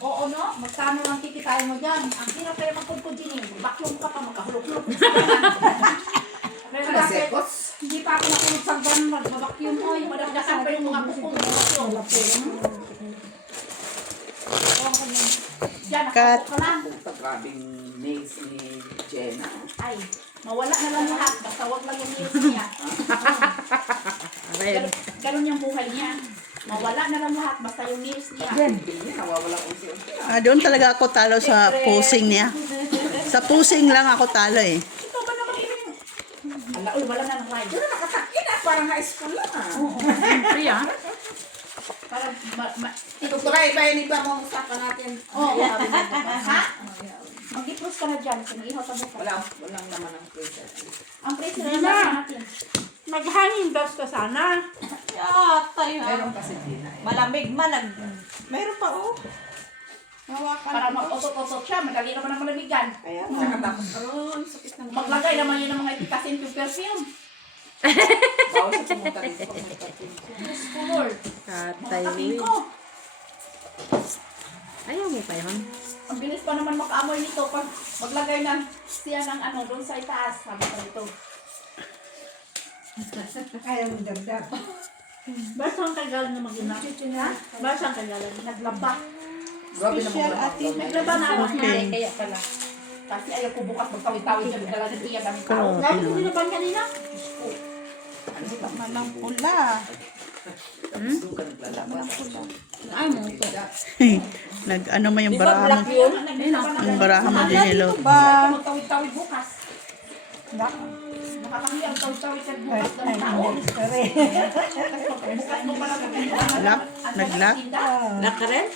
Oo, no? Magkano lang kikitain mo dyan? Ang hirap kaya magpudpud din eh. Vacuum ka pa, magkahulog-hulog. Pero bakit, hindi pa ako nakulog sa van, mag-vacuum ko. Yung madagdagan pa yung mga kuko mag-vacuum. Diyan, Cut. nakapok ka lang. Grabing nails ni Jenna. Ay, mawala na lang lahat. Basta wag lang yung nails niya. Ganun yung buhay niya. Mawala na lang lahat. Basta yung nails niya. Hindi, nawawala ko siya. Doon talaga ako talo sa pusing niya. Sa pusing lang ako talo eh. Ito ba naman yung... Ala, uy, wala na ng ride. Pero nakatakin na, parang high school lang ah. Oo. Siyempre ah. Parang, Try ba yun iba mong usapan natin? Oo. Ha? Mag-dipros ka na dyan. Sinihaw sa buka. Walang naman ang pressure. Ang preso na lang natin. Maghangin daw ka sana. Tayo Meron kasi din na eh. malamig man. Meron pa oh. Para mag-otot-otot siya. Madali naman ang malamigan. Kaya Tsaka tapos, sakit ng Maglagay naman yun ng mga epikasin to perfume. bawal sa pumunta rin. Color. Katay. Matating ko. Ayaw mo pa yun. Ang bilis pa naman makaamoy nito pag maglagay na siya ng ano doon sa itaas. Sabi ko dito. Ayaw mo dagdag. Basta ang kagalan na mag-ina. Basta ang kagalan. Naglaba. Grabe naman Naglaba na ako Okay. niya. Kaya pala. Kasi ayaw ko bukas magtawid-tawid siya. Dala ng tiya kami tao. Oo, Dahil naman. hindi na ba kanina? Malang pula. Suka naglalaba. Ay mo ito. Nag-ano mo yung Di ba baraha black mo. yun? Yung baraha mo din hello. Ba? Magtawid-tawid bukas. Nakakahiya ang tawid-tawid siya bukas ng tao. Bukas mo pala Lock? Nag-lock? Laka rin?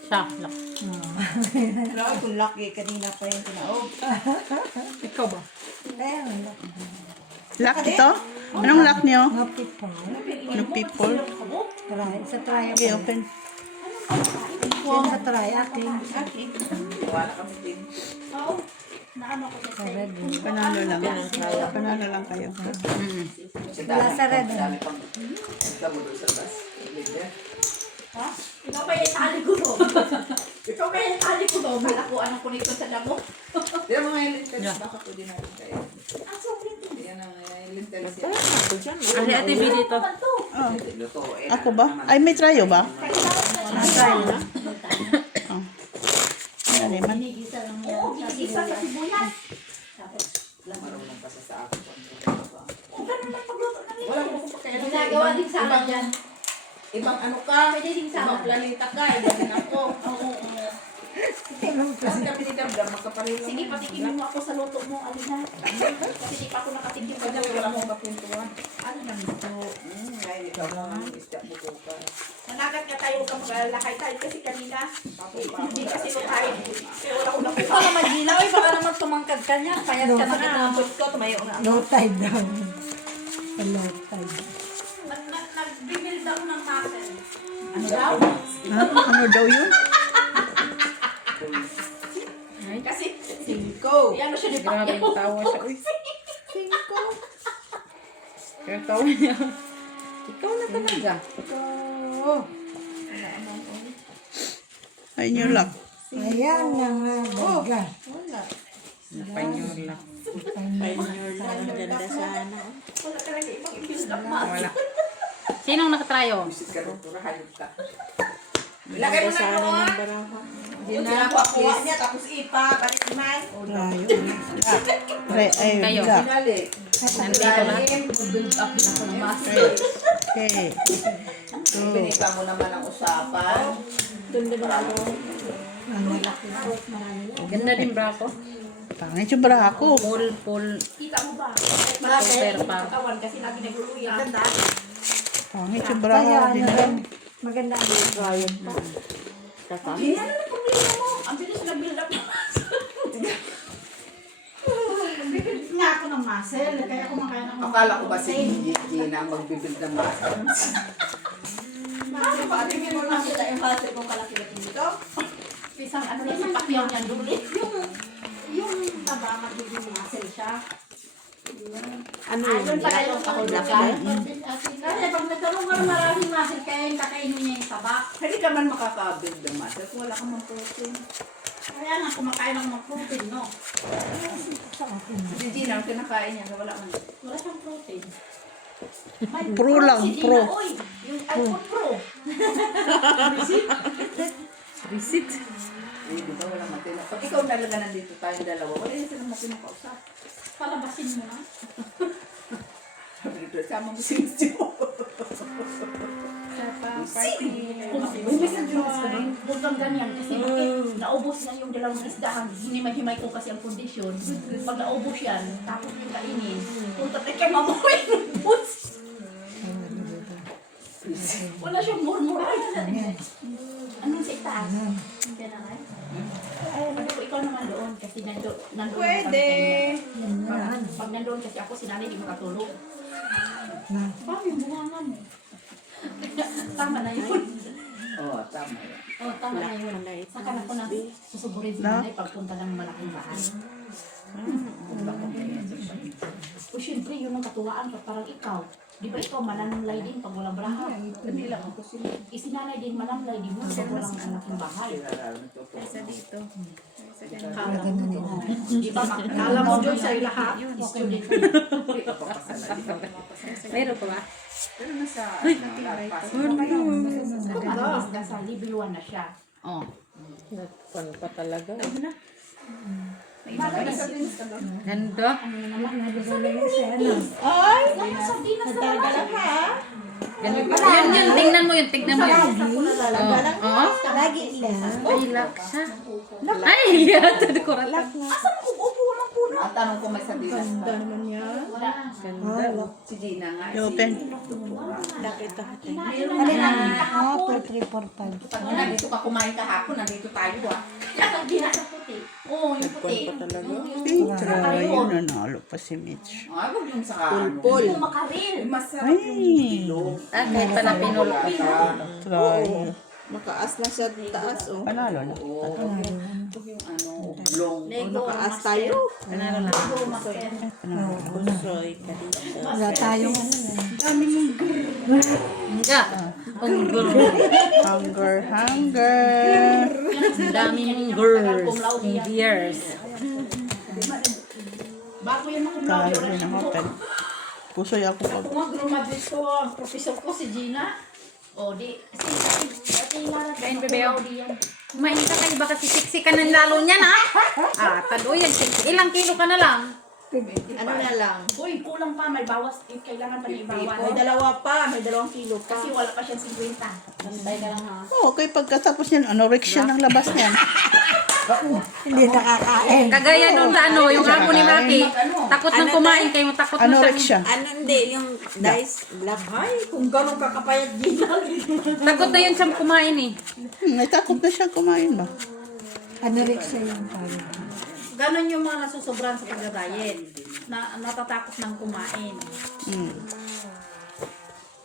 Siya. Lock. Grabe kung lucky kanina pa yung tinaog. Ikaw ba? Lock ito? Anong lock niyo? No people. No people? Try. Sa try ako. Okay, open. Yan sa try. Ating. Wala kami din. Oo. Naano ko sa sa'yo. Panalo lang. Panalo lang kayo. Wala sa red. Dami pang damo doon sa bus. Ha? Ikaw ba yung tali ko doon? Ikaw ba yung tali ko doon? Malakuan ako nito sa damo. Yan mga lintels, baka pwede natin kaya. Ang sobrang Yan ang lintels yan. Ari ate B dito. Oh. Luto. Ako ba? Ay, may trayo ba? Kailangan na. Oh. Ano naman? Ginigisa lang yan. Oo, ginigisa sa sibuyas. Tapos, Marunong pa sa akin. o ganun lang pagluto ng ito. Wala ko pa kaya. Ginagawa din sa akin yan. Ibang ano ka, Pwede din sa ibang akin. planeta ka, iba din ako. Oo. Kasi kami ni Dabdam, magkapareho lang. Sige, patikimin mo ako sa luto mo, Alina. Kasi di pa ako nakatikim sa Kasi luto wala mo. akong kapintuan. Ano lang ito? Ngayon, ikaw lang, isda mo ko ka. Managat nga tayo kang mag-alakay tayo kasi kanina. Hindi kasi ko tayo. Kaya wala ko nakuha. Ikaw naman ginaw. Baka naman tumangkad ka niya. Payat ka na kinabot ko. Tumayo na. Low tide daw. Low tide. Nag-rebuild ako ng muscle. Ano daw? Ha? Ano daw yun? Kasi, Cinco. ano siya ni Grabe Pacquiao. yung tawa siya. Uy. Cinco. Kaya tawa niya. Ikaw na talaga. Ay, yung lock. Ayan na nga. Baga. Panyor lang. Ang ganda sana. Wala talaga ibang i-build up Wala. Sinong nakatrayo? Bisit ka rin, pura hayop ka. Ilagay mo na Sana doon. ng baraha. Yun na, kuha niya, tapos ipa, balik man. Trayo. Ay, Kayo. lock. Pinali. Nandito na. Build up na ako ng muscle. Okay. Pinita mo naman ang usapan. Ganda din bra ko. Pangit yung baraha ko. Full. Kita mo ba? Super pa. Katawan kasi lagi nagluluya. Pangit yung baraha. Di na lang. Maganda. Hindi na lang problema mo. Ang bilis nag-build up ng Nag-build nga ako ng muscle. Kaya kumakain ako. Akala ko ba si Gina ang magbibuild ng muscle? Ano ba? Tingin mo lang sila yung muscle kung kalaki-laki dito. Isang ano na si Pacquiao niyan duli. Yung taba magiging muscle siya. Ano Ay, yun? doon pala yung kahulugan. Kasi pag nagkaroon ka ng maraming muscle, kaya yung kakainin niya yung tabak. Hindi ka man makakabuild ng muscle kung wala kang mga protein. Kaya nga, kumakain ng mga protein, no? Si Gina, ang kinakain niya, wala man. Wala siyang protein. Pro lang, Si Gina, pro. oy, yung iPhone Pro. Receipt. Eh, di ba wala man tinakausap. Pag ikaw talaga nandito tayong dalawa, wala yun silang makinakausap. Palabasin mo na. Sabi dito, sama mo si Gio. May messages ka doon. Huwag kang ganyan. Kasi bakit naubos na yung dalawang isdahan. Hinimay-himay ko kasi ang kondisyon. Pag naubos yan, tapos yung kainin. Punta tayo kay mamoy ng boots. Wala siyang murmur. Anong sa itaas? Yan na nga. Sabi ko, ikaw naman doon. Kasi nandun Pwede. Pag nandoon kasi ako, si nanay di makatulog. Paano yung bungangan mo? Tama na yun. Oo, tama yan. Oh, tama na yun. Saka na ko na susuburin si Na? nanay pagpunta ng malaking bahay. O syempre, yun ang katuwaan ka, parang ikaw. Di ba ikaw mananamlay din pag walang braha? Hindi lang ako sila. Si nanay din manamlay din mo pag walang malaking bahay. Isa dito. Kala mo. Di ba, kala mo doon sa lahat. Student ka. Hindi ka papasalan. Meron pa ba? Pero nasa, lapas. Kumalas na sa level 1 na siya. Oh. Pan pa talaga. Malay sa Ganda. Ay! Nasa sardinas na naman. Ganda. Yan, tingnan mo yun, tingnan mo yun. Oo. Lagi lang. Ay, lak siya. Ay, yata ko rata. Asan mo upo lang po na? Ang tanong ko may sardinas pa. Wala. Ganda. Si Gina nga. Open. Kinain na namin kahapon. 2, 3, 4, 5. Pag nandito ka kumain kahapon, nandito tayo ah. Yung sardinas na puti. Oo, yung puti. Trayo, nanalo pa si Mitch. Ah, huwag yung sa ano. Yung makaril. Masarap yung kilo. Kahit pa na pinulot. Trayo. Makaas na siya taas oh. Panalo na. Oo. Huwag yung ano, long. Lego, Makaas tayo. Panalo na. Lego, master. Wala tayong Nga. Hunger. Hunger, hunger. Ang daming girls. Years. Bago yan ako Tayo rin ang open. Pusoy ako pag... Kung mag-graduate ko, ang professor ko si Gina. O, di. Si Lara. Kain, bebeo. Kumain ka kayo, baka sisiksi ka ng lalo niyan, ha? Ah, tado yan. Ilang kilo ka na lang? Ano na lang? Uy, kulang pa. May bawas. Kailangan pa niya May ibawas. dalawa pa, may 2 kilo pa. Kasi wala pa siyang 50. Bantay ka lang ha. Oo, okay, pagkatapos yan, anorexia ng labas niyan. hindi nakakain. Kagaya doon sa ano, yung amo ni Maki. Takot nang kumain kayo, takot mo Anorexia. Ano hindi, yung dice black. Ay, kung gano'ng kakapayat din Takot na yun siyang kumain eh. May takot na siya kumain ba? Anorexia yung tayo. Ganon yung mga nasusobran sa pagda-diet. Na natatakot ng kumain.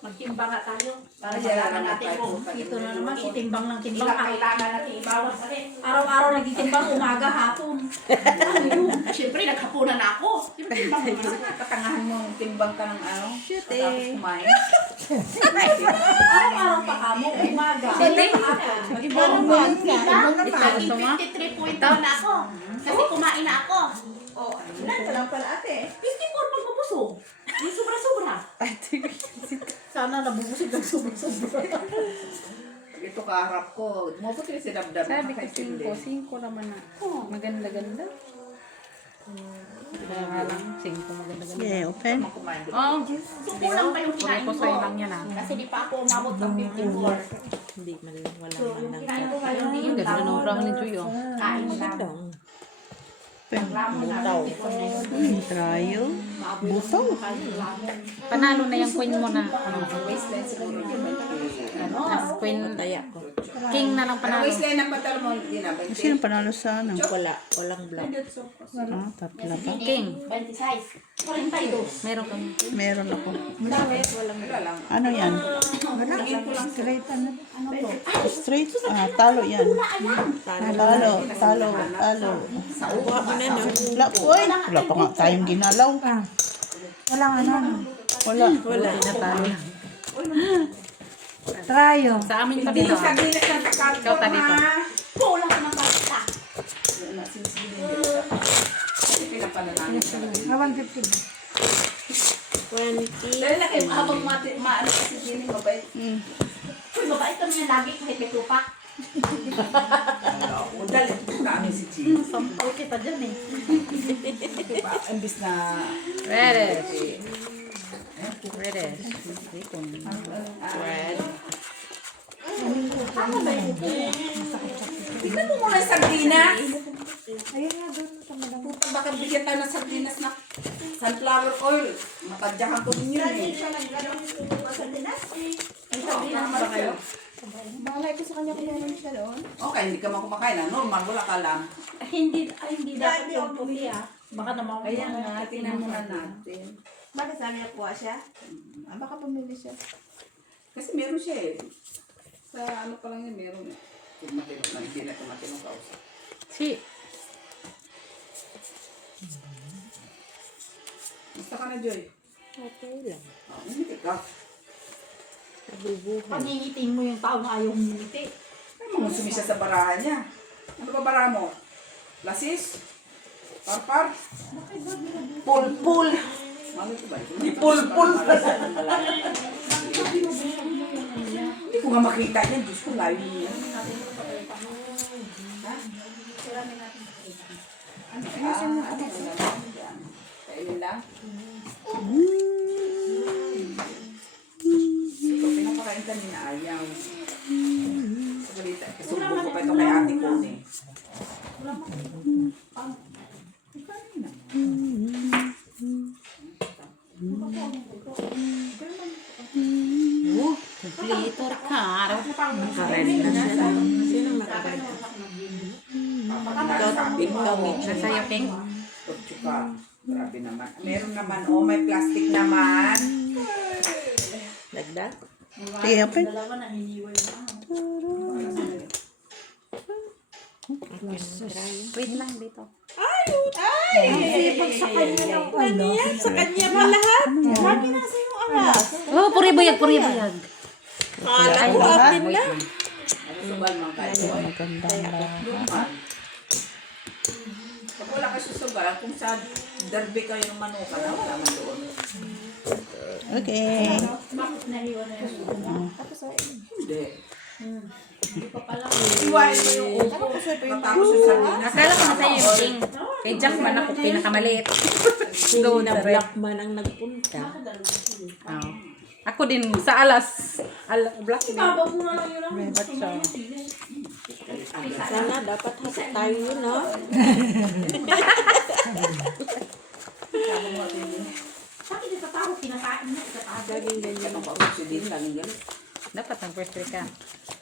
Magtimbang nga tayo. Para malaman natin kung ito na naman, itimbang ng timbang. Kailangan natin ibawas. Araw-araw nagtitimbang, umaga, hapon. Ano yun? Siyempre, naghapunan na ako. Siyempre, timbang mo na. Katangahan mo, timbang ka ng ano. Tapos kumain. Araw-araw pa ka mo, umaga. Sili? Iba naman. Naging 53.1 na ako. Kasi kumain na ako. Oh, ilan ka lang pala ate? 54 pag mabusog. Yung sobra-sobra. Sana nabubusog ng sobra-sobra. Ito kaharap ko. Mabuti si Dabdab. Sabi ko 5 naman na. Maganda-ganda. Kaya lang, 5 maganda-ganda. Yeah, open. Kumain doon. Oh, So, kulang pa yung kinain ko ko. sa'yo lang yan ah. Kasi di pa ako umabot ng 54. Hindi, wala So, yung kinain ko ngayon, Yung ganda ng brown ni Joy oh. kain lang. Lamon na. Trayo. Butaw. Panalo na yung queen mo na. Waistline siguro yung As queen, king na lang panalo. waistline ng patal mo, hindi na. Sino panalo sa ano? Walang black. Ah, tapla pa. King. 26. 42. Meron kami. Meron ako. Wala lang. Ano yan? Straight ano. Straight? Ah, talo yan. Talo, talo, talo. Sa uwa ko na no. Wala, uy. Wala pa nga tayong ginalaw. Walang ano. Wala. Natalo na. Trayo. Sa amin pa Hindi dito. yung sardinas ng Ikaw cardboard ta dito. ha. Kulang ka ng basta. Yan na, sinisili nila. Kasi pinapalalanin talaga. 150. Dahil na kayo, habang maano kasi gini, mabait. Uy, mabait kami yan lagi kahit may tupak. O, dahil namin si Gini. Sampal kita dyan eh. Diba? Imbis na... Redes. Eh, Redes. Red. Tignan mo muna yung sardinas. Ayun nga doon sa madam. Puta, baka bigyan tayo ng sardinas na sunflower oil. Matadyakan ko din yun eh. Ba kayo? Malay ko sa kanya kung meron siya doon. Okay, hindi ka makumakain na. Normal, wala ka lang. Hindi dapat yung puti ah. Baka naman Kaya nga, tingnan muna natin. Bakit sabi niya kuha siya? Ah, baka pumili siya. Kasi meron siya eh. Sa ano pa lang yun, meron eh. Kung matinong na, hindi na kung matinong kausap. Si. Basta ka na, Joy. Okay lang. Oh, hindi ka. Paningitin mo yung tao na ayaw humingiti. Ay, mamusumi siya sa barahan niya. Ano ba bara mo? Lasis? Parpar? Pulpul. Ano ito ba? Hindi pulpul. Hindi ko nga makita yan. Diyos ko, layo niya. Ha? Ano? Kainin lang? Ito, pinapakain ka na ayaw. Sabalita, kasubo ko pa ito kay ate ko eh. Completor ka. Nakaready na siya. Sinong nakaready? Nasa iyo, Pink. Tortuga. Grabe naman. Meron naman, oh, may plastic naman. Dagdag? Sige, open. Dalawa na hiniway na. Wait lang dito. Sipag sa kanya ng ano. Sa kanya mo lahat. Lagi na sa yung alas. Oh, puri-buyag, puri-buyag. Kala ko atin na. Ano subal man kayo? Luman. Pag wala ka susubal, kung sa derby kayo ng manuka na, wala man doon. Okay. Bakit nahiwa na yung Hindi. Hindi pa pala. Iwain mo yung upo. Matapos yung sardinas. Akala ko na sa'yo yung Pink. Kay Jack man ako pinakamaliit. Doon na black man ang nagpunta. Oh. Ako din sa alas. Black din. Babaw mo na lang yun ang Ba't siya? Sana dapat hati tayo yun, no? Bakit ito tao kinakain na ito tao? Laging ganyan. Ano ba? Uso din, laging ganun. Dapat ang first week ka.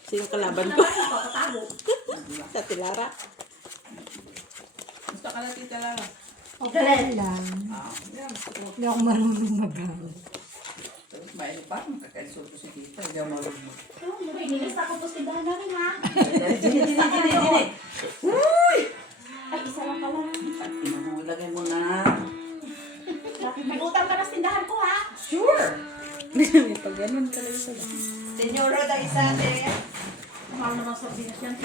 Sino kalaban ko? Pagkatago. Sa Tilara. Gusto ka na tita lang. Dali. Yan. Hindi ako marunong mag-gamit. May ano pa? Magkakaisulto si tita. Hindi ako marunong. Nilis ako po si Dana rin ha. Dili. Uy! Ay, isa lang pala. Pati mo, ilagay mo na. May utang ka na sa tindahan ko ha. Sure! May pag ganun talaga sila. Senyoro, tayo sa atin. Mahal naman sa binas yan.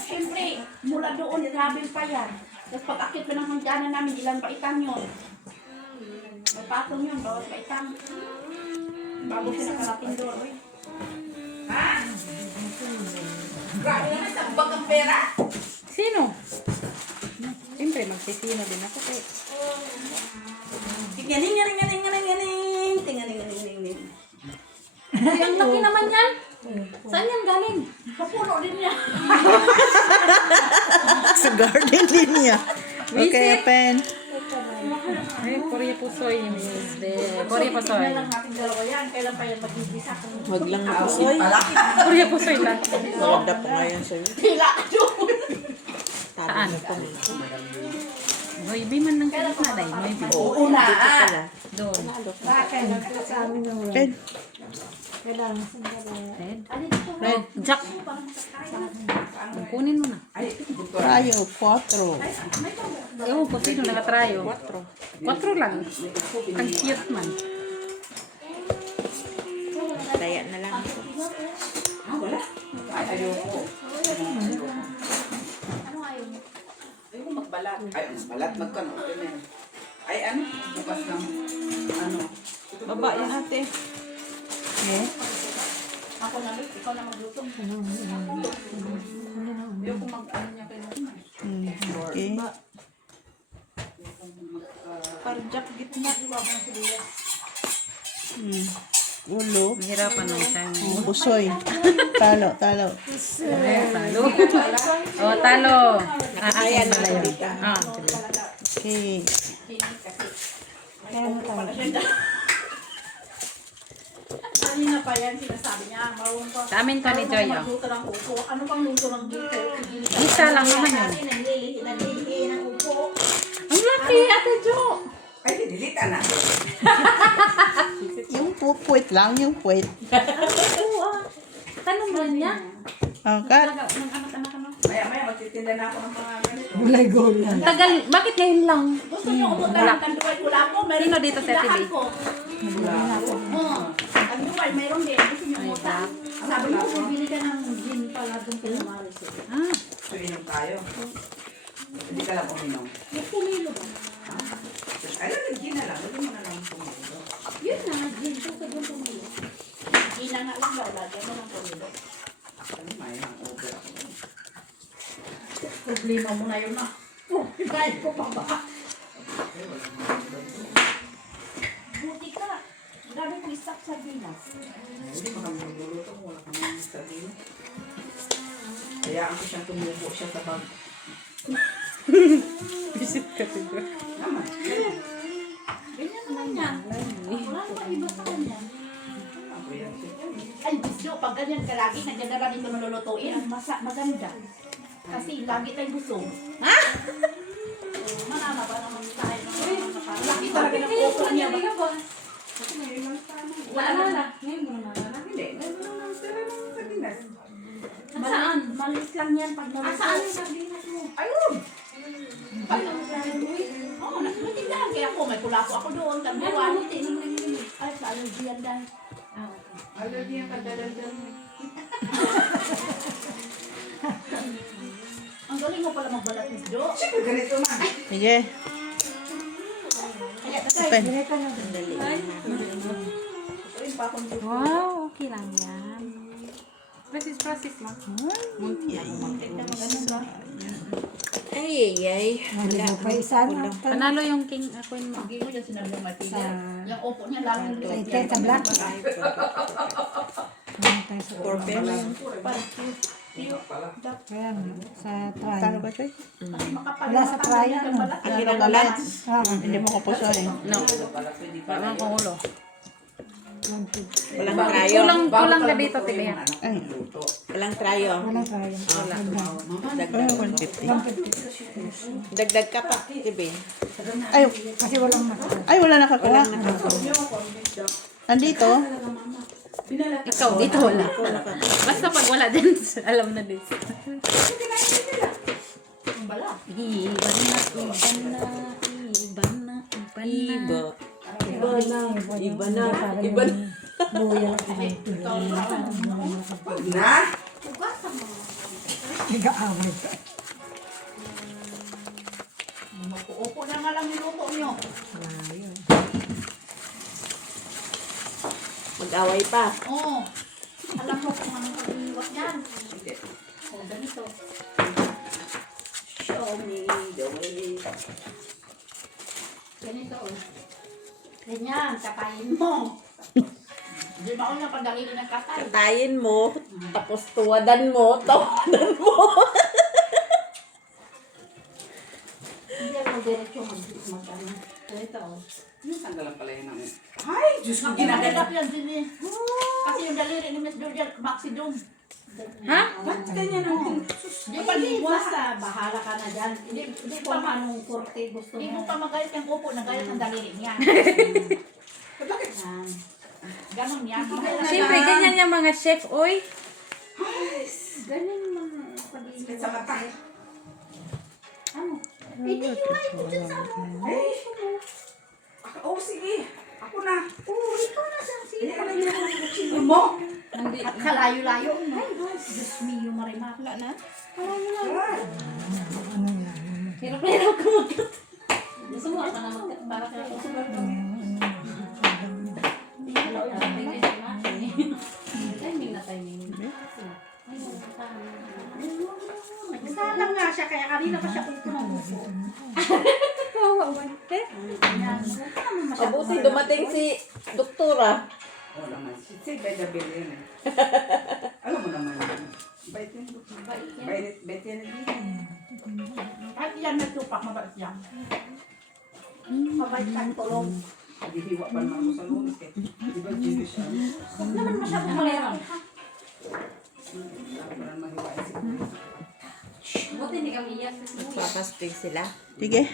Siyempre, mula doon, grabe pa yan. Tapos pag akit ko ng hangganan namin, ilan baitan yun. May patong yun, bawat baitan. Bago siya nakarating doon. Uy. Ha? Grabe naman sa bagang pera. Sino? Siyempre, magsisino din ako. Tingaling. Ang laki naman yan. Saan yan galing? Kapuno din niya. Sa garden din niya. Okay, open. Ay, Korea Pusoy. Korea Pusoy. Tingnan lang natin dalawa yan. Kailan pa yan mag-ibisa kung Huwag lang mapusoy. Korea Pusoy lang. Maganda pa nga yan sa'yo. pila ka doon. Saan? Tabi na pa nga. Noibi man ng kalit na day. Noibi. Oo na. Doon. Bakit? Sa amin naman. Red. Kailangan sandali. Red. Ano dito? Red. Jack. Kunin mo na. Ay, doktor. Rayo, 4. May Ewan ko sino nakatrayo. 4 lang. Ang cute man. Daya na lang. Ah, wala. Ay, ayoko. Ano ayaw mo? Ayoko magbalat. Ay, magbalat. Magkano. Okay na yan. Ay, ano? Bukas lang. Ano? Baba yan ate. Ako na luto, ikaw na magluto. Ayoko mag-ano niya kayo. Okay. Parjak gitna. Ulo. Mahirapan na siya. Busoy. Talo. Talo. Oh, talo. Ayan na lang. Sige. Okay. Kanina pa yan, sinasabi niya, marunong pa. Sa amin to ni Joy, oh. Magluto ng upo. Ano pang luto ng dito? Isa lang naman yun. Naglilihi ng upo. Ang laki, Ate Jo. Ay, dinilita na. Yung puwit lang, yung puwit. Tanong lang niya. Oh, cut. Maya, magtitinda na ako ng pangalan nito. Tagal, bakit ngayon lang? Gusto niyo umutan ng kanduay kula ko? Meron Sino dito sa tindahan TV? ko. Oo. Kanduay, mayroon din. Gusto niyo umutan? Sabi mo, bibili ka ng gin pala doon kay Maris. Ah, So, inom tayo. Hindi ka lang uminom. Yung pumilo ba? Ay, lagyan na lang. Lagyan mo na lang pumilo. Yun na, gin. Ito ka doon pumilo. Gin na nga lang daw. Lagyan mo ng pumilo. Ano, may over ako. Problema mo na yun na. Kahit ko pa ba? Buti ka. Dami ko isap sa bilas. Hindi pa kami magluluto kung wala kami sabihin. Kaya ako siyang tumubo siya sa bag. visit ka dito. Naman. Ganyan naman yan. Wala naman iba sa kanya. Ako yan siya. Ay, bisyo, pag ganyan ka lagi, nandiyan na lang ito nalulutuin. Maganda. Kasi lagi tayong busog. Ha? Manama ba naman tayo ng mga nakakala? Laki talaga ng upo niya. Wala na. Hindi. Ganun lang sila ng sardinas. Saan? Malis lang yan pag naluto. Saan yung sardinas mo? Ayun! Pag Oo, nasimutindahan. Kaya ako, may kula ako doon. Tanduan. Ay, sa allergy yan dahil. Allergy ang kadadaldal mo. Ang galing mo pala magbalat, Miss Jo. Siyempre, ganito man. Sige. Kaya, Open. Ayun pa akong juice. Wow, okay lang yan. Process lang. Ay. Panalo yung king ako yung hindi mo yan sinabi ng Martina. Yung upo niya lalo yung Sa black. Talo ba, Choy? Wala sa trial. Ang ginagalat. Hindi mo kapusoy. no. Parang kong ulo. Walang trayo. Kulang ka dito, Tibi. Ay. Walang trayo. Dagdag. 150. Dagdag ka pa, Tibi. Ay, ay, wala nakakuha. Andito. Ikaw, dito wala. Basta pag wala din, alam na din. Iba na. Na? Upo na nga lang niluto niyo. Mag-away pa. Oo. Alam mo kung anong pag-iiwas yan. O, ganito. Show me the way. Ganito. Ganyan, kakain mo. Hindi ba ako na pagdalili ng kakain? Katayin mo, tapos tawadan mo. Hindi ako diretso mag-ano. Ganito. Minsan ka lang pala yun ang... Ay, Diyos ko, ginagana. Ginagana yan din eh. Kasi yung daliri ni Miss Georgia, maxi doon. Ha? Ba't ganyan ang... Hindi pa liwas ah. Bahala ka na dyan. Hindi pa anong korte gusto mo. Hindi mo pa magalit yung upo, nagalit ang daliri niya. Bakit? Ganon yan. Siyempre, ganyan yung mga chef, oy. Ganyan yung mga pag-iiwas. Sa mata. Ano? Hindi iwan ko dyan sa ano. Oh, sige. Ako na. Oo, ikaw na sa Eh, ano yung kutsilyo mo? Kalayo-layo. Ay, Diyos mio, Marimar. Wala na? Hirap na hirap ka mag-cut. Gusto mo ka na mag-cut para ka timing na timing. Nagsalang nga siya, kaya kanina pa siya kung kumabuso. Mabuti dumating si doktora. Oh, naman. Si Bella Bella yan eh. Alam mo naman yan. Bait yan. Bait yan din. Kahit yan nagtupak, mabait yan. Mabait kang tulong. Naghihiwa pa naman ako sa lunes eh. Di ba, Jewish ano? Huwag naman masyadong malera. Parang mahiwain si Kuya. Buti hindi kami iyak. Papaspig sila. Sige.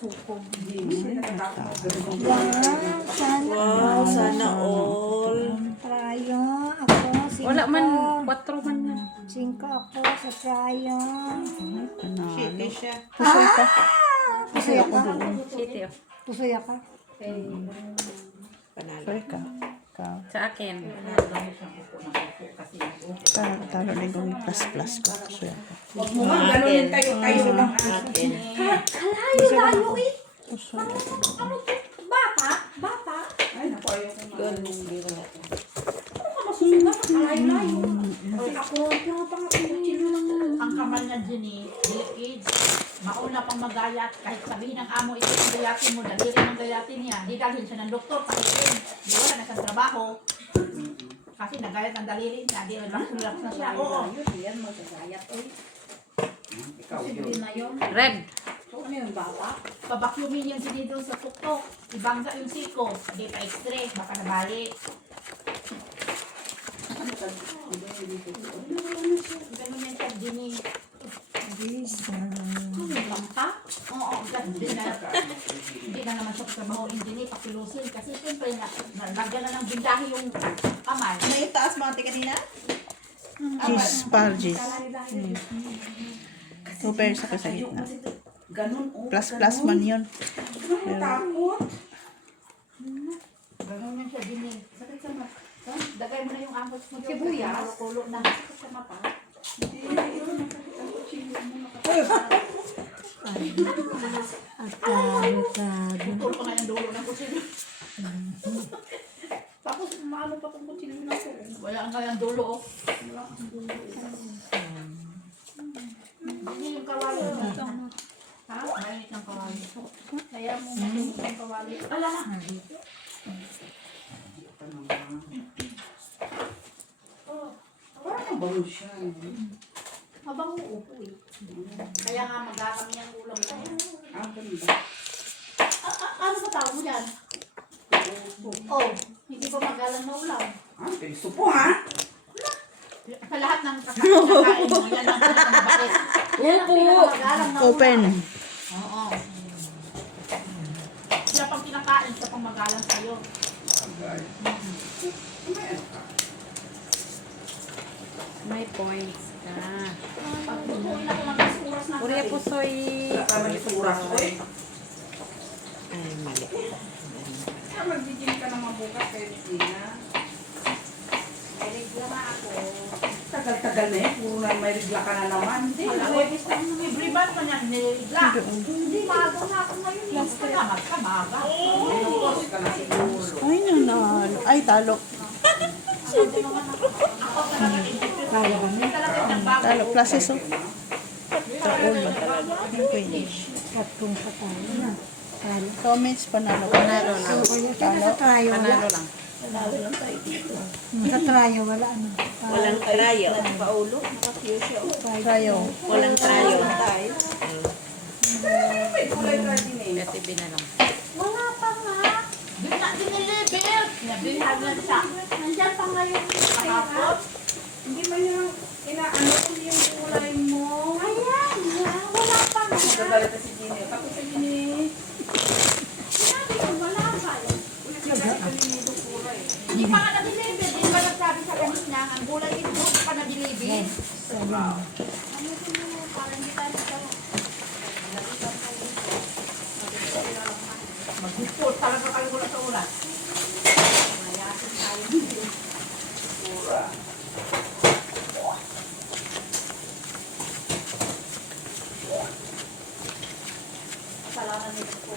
Hindi, hindi natatakot. Ganun yung Wow, sana all. Prayo, ako, 5. Wala man, 4 man na. 5 ako sa prayo. Shitty siya. Pusoy ka. Pusoy ako. City, oh. Pusoy ako. Panalo. Pusoy ka. Ikaw. Sa akin. Talo din kong plus ko. Pusoy ako. Huwag mo nga, ganun yung tayo ng akin. Kalayo-layo eh. Pusoy ako. Ano to? Bata? Ay, naku, ayaw ko Yun, nga. hindi wala. Ano ka masusunod? Kalayo-layo. Ay, ako, pero pang kutsilyo lang ang kamal niya dyan eh. Kids, mauna pang magayat. Kahit sabihin ng amo, ito yung gayatin mo, daliri ng gayatin niya. Di dalhin siya ng doktor, pakitin. Di wala na siyang trabaho. Kasi nagayat ang daliri niya. Di relax na siya. Oo. Yan, magagayat. Ikaw Kasi yun. din na yun. Red. Ano yung bata? Pabakyumin yung sinidol sa tuktok. Ibangga yung siko. Hindi pa x-ray. Baka nabalik. Ganun yan siya, Jenny. Bangka? Oo, hindi na naman siya katrabahoin din pakilusin. Kasi siyempre, nalagyan na ng bindahi yung kamay. May taas mga kanina? Cheese, parges. Super sa sa gitna. Ganun, oh. Plus man yun. Takot. Ganun yan siya, Jenny. Sakit sa mata. Dagay mo na yung angkos mo. Sibuyas. Kulo na. Sakit sa mata. Putol ko na yung dulo ng kutsilyo. Tapos, maano pa kung kutsilyo na ko. Wala ang kayang dulo, oh. Wala ang dulo. Hindi yung kawali. Ha? Mainit ng kawali. Kaya mo mainit ng kawali. Ala na. Parang mabango siya. Habang uupo eh. Kaya nga magkakami ang ulam na yan. Ah, ganun ba? Ano ba tawag mo dyan? Oh, hindi pa magalang na ulam. Ah, piso po ha? Sa lahat ng kakain mo, yan ang pinakamabait. Yan ang pinakamagalang na Open. ulam. Oo. Sila pang pinakain, sila pang magalang sa'yo. Agay. May ano ka? May points ka. Pagpupuin ako ng isang oras na Uri po soy. Wala ka man itong oras ko eh. Ay, mali. Ah, mag-gym ka naman bukas kaya hindi na. May regla nga ako. Tagal-tagal na eh. Puro na may regla ka na naman. Wala ko, may briban pa niyan, niregla. Hindi, maaga na ako ngayon. Basta na, magkamaga. Tapos ka na siguro. Ay, nanalo. Ay, talo. Ako talaga, talaga nagbago. Talo. Pluses, oh. Tatlong sa tayo na. Talo. Comments, panalo. Panalo na. Kaya sa trayo, wala. Panalo lang. Sa trayo, wala ano. Walang trayo. Paulo, naka-fuse siya. Tayo. Walang trayo. May kulay ka din eh. Pwede binalang. Wala pa nga. Doon na dinilibir. Nabilhan na siya. Nandiyan pa ngayon. Kahapon. Hindi man yung inaano ko yung kulay mo. Ayan nga. Wala pa nga. Nagagalit na si Gine. Tapos si Gine. Sinabi ko, wala pa. Ulit ka kasi kanina yung kulay. Hindi pa nga na-deliver. Hindi pa nagsabi sa kanis niya. Ang gulay ito. Ano ka na delivery? Wow. Mag-report talaga kayo mula sa ulan. Pura. Kasalanan nila po.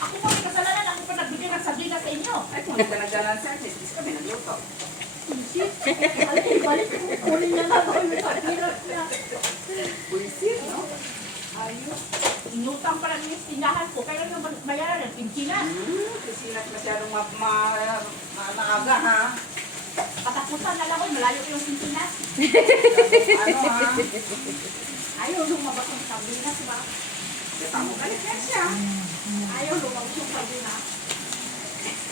Ako mo may kasalanan. Ako pa nagbigay ng sardinas sa inyo. Ay, kung hindi ka nagdalan sa akin, hindi kami nagluto. Balik ko. Kunin niya na ako yung sardinas niya. Buisit, no? Ayos. Inutang pala ng tinahan ko. Kaya lang bayaran ng pinkinas. Kasi masyadong naaga, ha? Katapusan na lang ko. Malayo ko yung pinkinas. Ano, ha? Ayaw lumabas ang sardinas ba? Kita mo galit yan siya. Ayaw lumabas yung sardinas.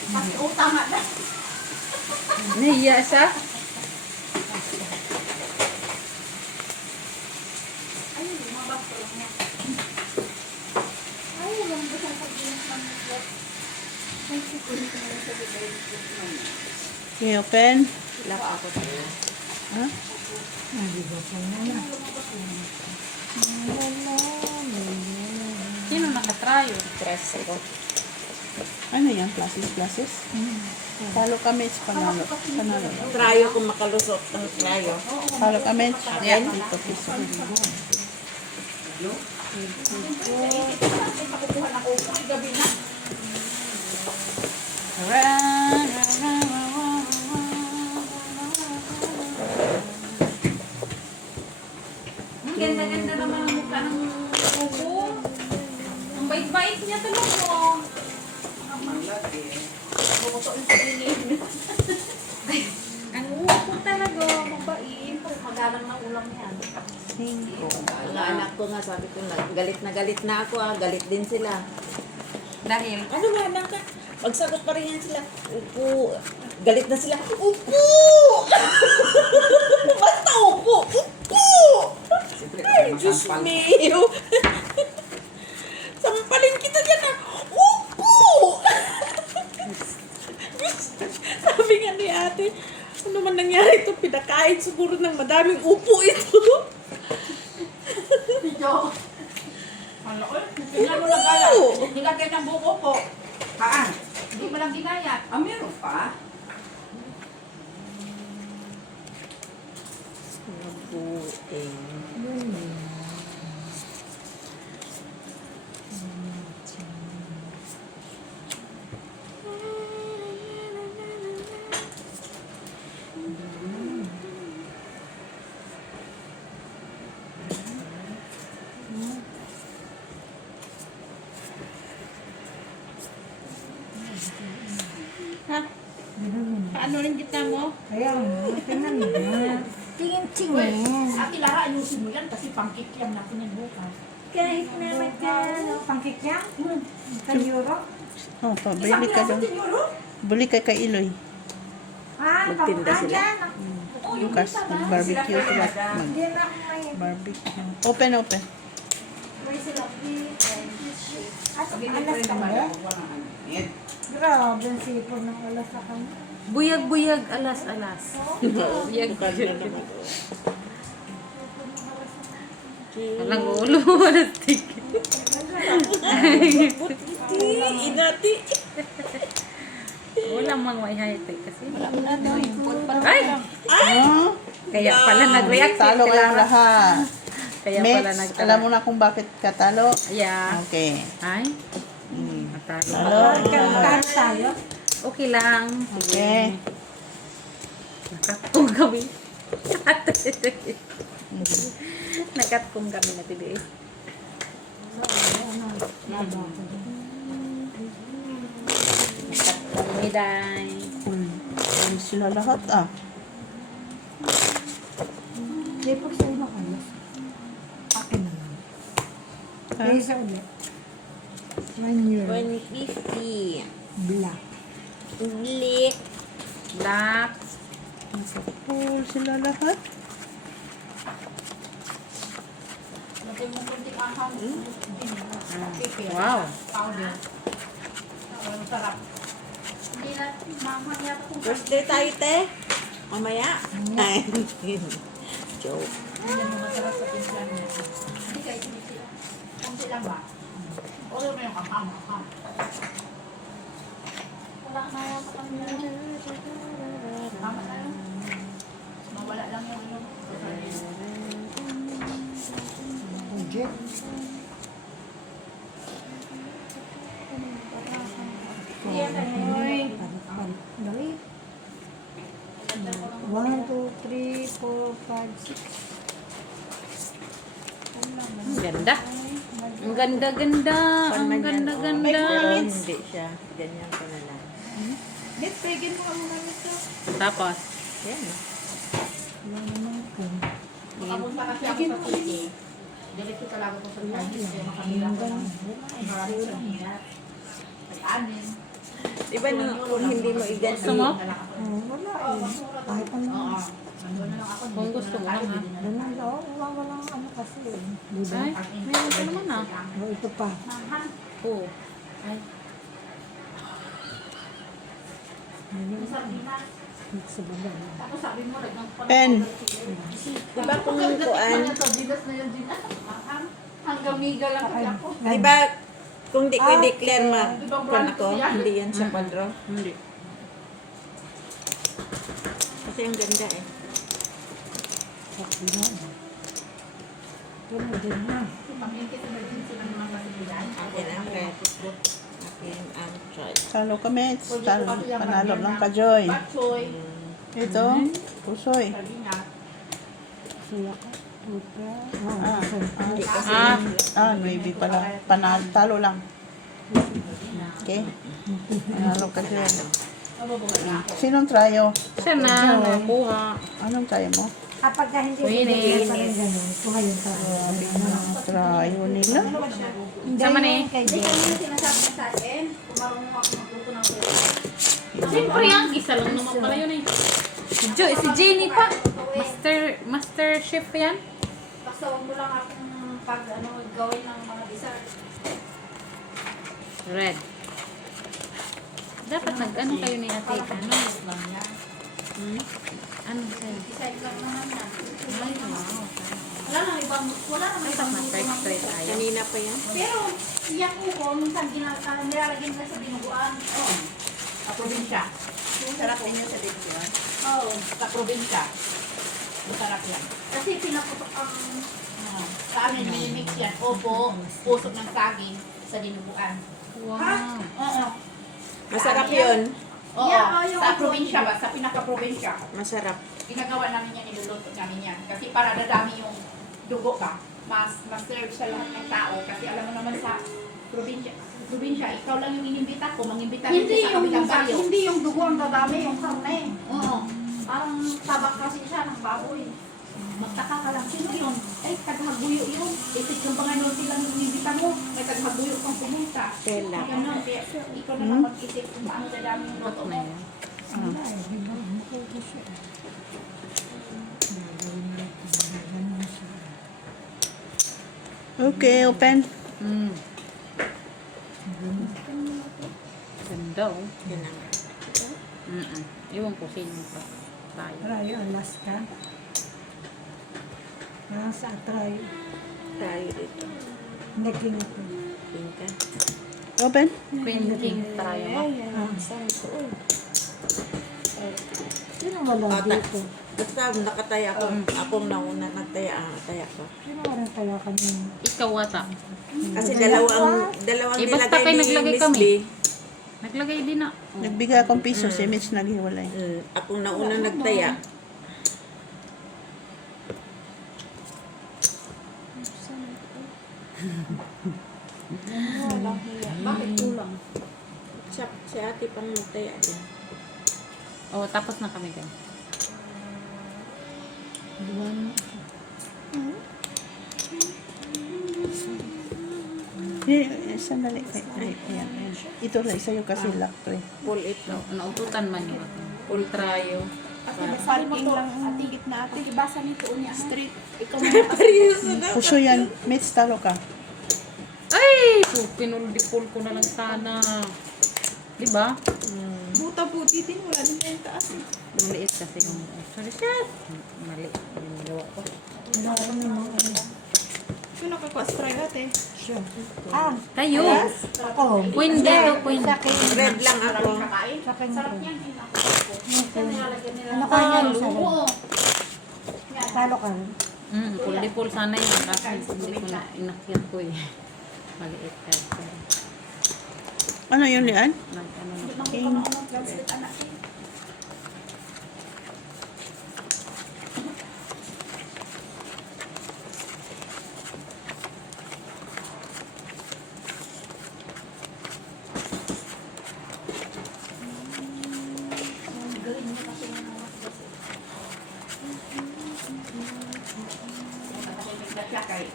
Kasi utang na. Nahiya siya. Ayaw lumabas ko lang yan. Ayaw lumabas ang sardinas ng mga. Ay, sikunin ko na yung sardinas. Okay, open. Sino nakatrayo? Ano yan? Classes? Follow kami sa panalo. Trayo kung makalusot ang trayo. Follow kami. Yan. Pakukuha na ko. Ay, gabi na. Ang ganda-ganda naman ang mukha ng upo. Ang bait-bait niya talaga. Bumuto yung sardinas. Ang upo talaga, mabait. Magalang ng ulam yan. Ang anak ko nga, sabi ko na, galit na ako galit din sila. Dahil, Ano nga, anak ka? Magsagot pa rin yan sila. Upo. Galit na sila. Upo! Basta upo! Upo! Siyempre, Ay, kasi Diyos masampal. mio! Sampalin kita dyan na. Upo! Sabi nga ni ate, ano man nangyari ito? Pinakain siguro ng madaming upo ito. Video. Ano ko? Tingnan mo lang gala. Nilagay ng buko po. Haan? Hindi mo lang ginayat. Ah, meron pa? Paano rin kita mo? Kaya, tingnan mo. Well, Tingin-tingin. Ate Lara, ayusin mo yan kasi pangkik yan natin yung bukas. Kahit na magkano. Pangkik yan? €10? Oh, Isang pabili ka piraso doon. din euro? Buli ka kay Iloy. Magtinda sila. Dyan. Oo, yung Bukas, isa ba? barbecue sila. Hindi na ako may... Barbecue. Open. May sila. At Sabi niya alas pa rin ka naman mo? ako, walang ano. Yan. Grabe, ang sipon ng alas sa kanya. buyag-buyag, alas-alas. Buyag-buyag. Walang ulo, walang stick. Inati. Walang mga may high-tech kasi. Ay! Kaya pala nag-react. Talo kayong lahat. Kaya pala Mets, nag-react. alam mo na kung bakit ka talo? Yeah. Okay. Ay? Matalo. Talo. Kano tayo? Okay lang. Okay. Nakatong kami. Nakatong kami na tibi. Nakatong miday. Alam sila lahat ah. Hindi po sa'yo ng alas. Akin na lang. Ha? Isa ulit. €1. 150. Black. Ulik. Black. Nakapul sila lahat. Lagay mo kunting ahang. Wow. Powder. Ang sarap. Hindi na, mama niya kung Birthday tayo, te. Mamaya. Ay. Joke. Hindi mo masarap sa timplan niya. Hindi kayo sinisila. Kunti lang ba? Order mo yung kakam. Wala na yan sa kanila. Tama na yun. Mawala lang yung ano. Budget. Ay, palit. 1, 2, 3, 4, 5, 6. Ang ganda. Ang ganda-ganda. Ang ganda-ganda. Hindi siya. Ganyan ko na lang. Let's begin mo ang mga ito. Tapos, Yan. Makapunta kasi ako sa Turkey. Diretso talaga ko sa Chinese. Kaya makabila ko ng maraming sanina. Nag-anin. Diba no, kung hindi mo iganti. gusto mo? Wala eh. Kahit ano. Oo. Nandun na lang ako. Kung gusto mo lang, ha? Ganun lang. Walang ano kasi eh. Diba? Ay, meron pa naman ah. O, ito pa. Manghang. Oo. Ay, Yung sardinas. Sa baba. Tapos sabi mo, Pen. Diba kung kuan, sardinas na yun din. Manghang. Hanggang miga lang kasi ako. diba kung di ko i-declare kuan ako, hindi yan sa kwadro. hindi. Kasi ang ganda eh. Sakto na. Ganun din na. Pamilkit emergency lang naman kasi yan. Akin ang red. Akin ang choy. Talo kami. Talo. Panalo ng kajoy. Batchoy. Ito. Pusoy. Sardinas. Suya ka. Puta. Ah, Hindi kasi maybe pala. Panalo. Talo lang. Okay. Panalo kajoy. Mabubuhay na ako. Sinong tryo? Siya na, makuha. Anong tryo mo? Kapag hindi Winning. pa rin ganun, kuha yung Tryo nila. Sama na eh. Kay Hindi Jen. kami yung sinasabi niya sa akin. Kung marunong ako magluto ng pera. Siyempre yan, isa lang naman pala yun eh. Si Jenny pa. Master chef yan. Basta huwag mo lang akong gawin ng mga dessert. Red. Dapat nag-ano kayo ni ate. Ano? Lang yan. Ano sa'yo? Decide lang naman yan. Ay, wow. Wala nang ibang luto ng Straight tayo. kanina pa yan. Pero, iyak ko minsan nilalagyan nila sa binuguan. Oo. Sa probinsya. Sarap ninyo sa diksyon. Oo. Sa probinsya. Masarap yan. Kasi pinaputok ang sa amin, minimix yan. Opo, pusok ng saging sa dinuguan. Wow. Oo. Masarap yun. Oo. Sa probinsya ba? Sa pinaka-probinsya. Masarap. Ginagawa namin yan, niluluto namin yan. Kasi para dadami yung dugo ba, mas-serve sa lahat ng tao. Kasi alam mo naman sa probinsya, ikaw lang yung inimbita ko, mangimbita Hindi sa yung kabilang baryo. hindi yung dugo ang dadami, yung karne. Oo. Parang tabak kasi siya ng baboy. Magtaka ka lang, sino yun? Ay, taghaguyo yun. Isip yung Panginoon silang inimbita mo, may taghaguyo kang pumunta. Tela. Ganun, kaya ikaw na lang mag-isip kung paano dadami yung luto mo. Okay, open. Mm. Ganda oh. Yan ang Iwan ko sino pa. Tayo. Try Alaska. Nasa try. tayo dito. Naging ako. Pinka. Open. Queen King tayo ba? Saan ko? Sino wala Bata. dito? Basta nakataya ako. Akong nauna nagtaya. Taya ko. Sino walang kaya kanina? Ikaw ata. Kasi dalawang Eh, basta nilagay kayo ni naglagay Miss kami. B. Naglagay din na. Nagbigay akong piso. Si Mitch naghiwalay. Akong nauna nagtaya. Bakit kulang? Si ate pang nagtaya din. Oh, tapos na kami guys. Sandali. Ayan, ayan. Ito lang sa'yo kasi lock to eh. Full ito. Naututan man yun. Full trayo. Parking lang ang tigit na ate. Ibasa nito niya. Street. Ikaw na. Puso yan. Mitch, talo ka. Ay! So, pinuldipol ko na lang sana. Diba? Buta-buti din, wala din yung taas. Maliit kasi yung... Sorry, shit. Maliit yung gawa ko. Ito nakakwa-try ate. Tayo. Ako. Queen dito, queen. Red lang ako. Kakain. Sa akin Sarap rin. yan. Ano kaya yan sa rin? Oo. Talo ka rin. Pulipol sana yun. Kasi hindi ko na inakyat ko eh. Maliit kasi. Ano yun, Lian? Nag-ano na. Hindi ko na translate anak eh.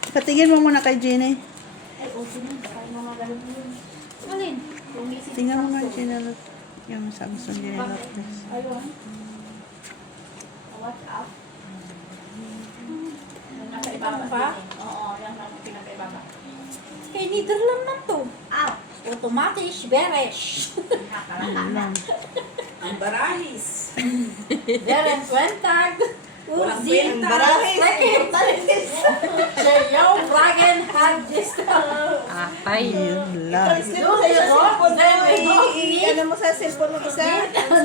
Patingin mo muna kay Jenny. Ay, okay na. Baka yung mga ganun yun. Alin? Yung message Tingnan mo sa nga Samsung. Jenny. Yung Samsung Jenny Lopez. Ayun. Watch out. Yung nasa ibaba. Pa? Oo, yung nasa pinaka-ibaba. Kay Netherlands na to. Ah, Automatic beresh. nakalata na. Ang barahis. Beren kwentag. Walang Sin kwenta. barahis. Sayo, fragen, hagis. Atay. Yun lang. Ano mo sa cellphone mo isa?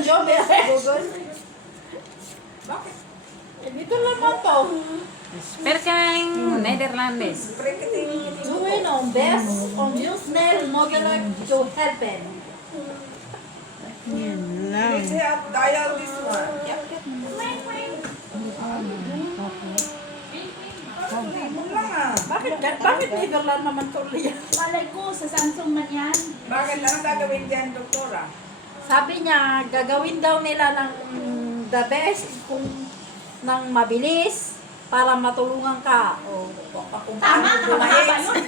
Yo, Google. Bakit? Dito naman to. Perkang Netherlandes. Doing on best on Newsnet mogelijk to helpen. Yun lang. Please help dial this one. Yep. Mo lang ah. Bakit Netherlands naman to Lia? Malay ko, sa Samsung man yan. Bakit lang ang gagawin dyan, doktora? Sabi niya, gagawin daw nila ng the best kung ng mabilis para matulungan ka. O, kung Tama, paano mahaba gumamit. yun.